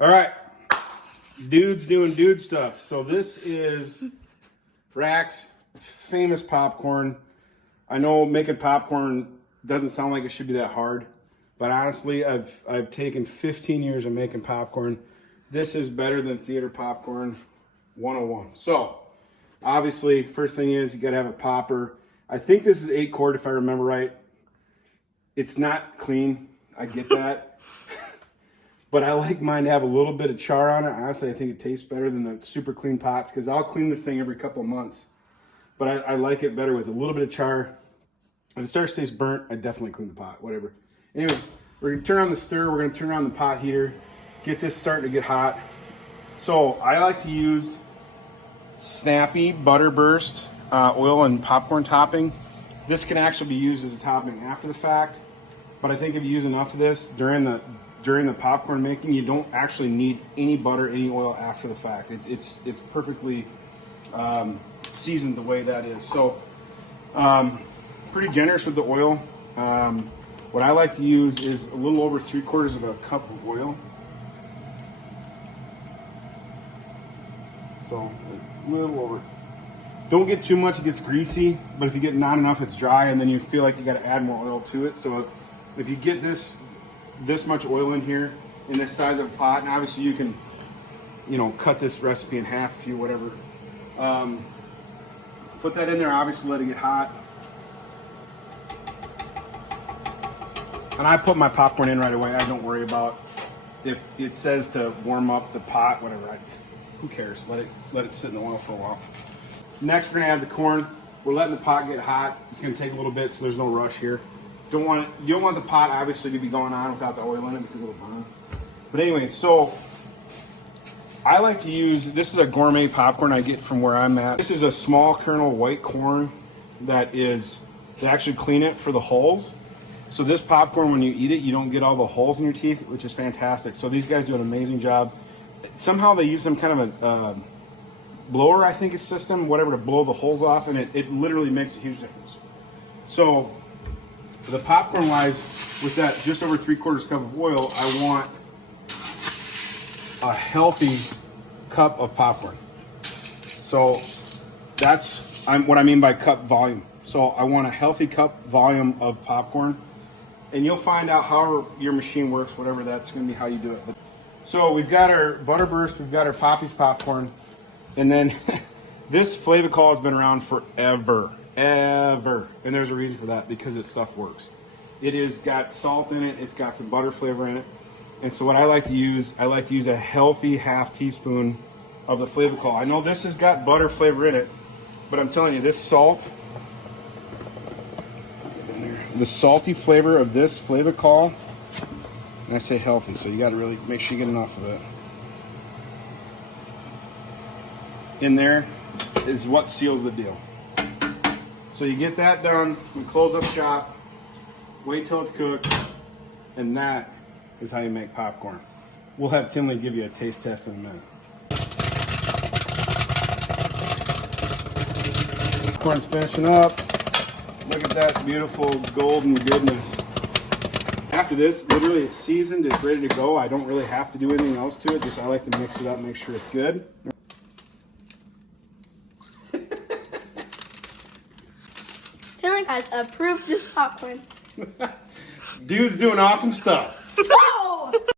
All right, dudes doing dude stuff. So this is Rack's famous popcorn. I know making popcorn doesn't sound like it should be that hard, but honestly, I've taken 15 years of making popcorn. This is better than theater popcorn 101. So obviously, first thing is you gotta have a popper. I think this is 8 quart if I remember right. It's not clean, I get that. But I like mine to have a little bit of char on it. Honestly, I think it tastes better than the super clean pots because I'll clean this thing every couple of months. But I like it better with a little bit of char. If it starts to taste burnt, I definitely clean the pot, whatever. Anyway, we're gonna turn on the stir. We're gonna turn on the pot heater. Get this starting to get hot. So I like to use Snappy Butter Burst oil and popcorn topping. This can actually be used as a topping after the fact. But I think if you use enough of this during the popcorn making, you don't actually need any butter, any oil after the fact. It's perfectly seasoned the way that is. So pretty generous with the oil. What I like to use is a little over 3/4 of a cup of oil. So a little over. Don't get too much, it gets greasy, but if you get not enough, it's dry, and then you feel like you got to add more oil to it. So if you get this much oil in here in this size of a pot, and obviously you can, cut this recipe in half if you whatever. Put that in there, obviously let it get hot. And I put my popcorn in right away. I don't worry about if it says to warm up the pot, whatever. Who cares? Let it sit in the oil for a while. Next, we're gonna add the corn. We're letting the pot get hot. It's gonna take a little bit, so there's no rush here. You don't want the pot obviously to be going on without the oil in it because it'll burn. But anyway, so I like to use, this is a gourmet popcorn I get from where I'm at. This is a small kernel white corn they actually clean it for the hulls. So this popcorn, when you eat it, you don't get all the holes in your teeth, which is fantastic. So these guys do an amazing job. Somehow they use some kind of a blower, I think, system, whatever, to blow the holes off, and it literally makes a huge difference. So the popcorn wise, with that just over 3/4 cup of oil, I want a healthy cup of popcorn. So that's what I mean by cup volume. So I want a healthy cup volume of popcorn, and you'll find out how your machine works, whatever, that's gonna be how you do it. So we've got our Butter Burst, we've got our Poppy's popcorn, and then this Flavacol has been around forever. And there's a reason for that, because this stuff works. It has got salt in it, it's got some butter flavor in it. And so what I like to use a healthy half teaspoon of the Flavacol. I know this has got butter flavor in it, but I'm telling you, this salt, the salty flavor of this Flavacol, and I say healthy, so you gotta really make sure you get enough of it in there, is what seals the deal. So you get that done, we close up shop, wait till it's cooked, and that is how you make popcorn. We'll have Tinley give you a taste test in a minute. Popcorn's finishing up. Look at that beautiful golden goodness. After this, literally it's seasoned, it's ready to go. I don't really have to do anything else to it, just I like to mix it up, make sure it's good. Tinley has approved this popcorn. Dude's doing awesome stuff.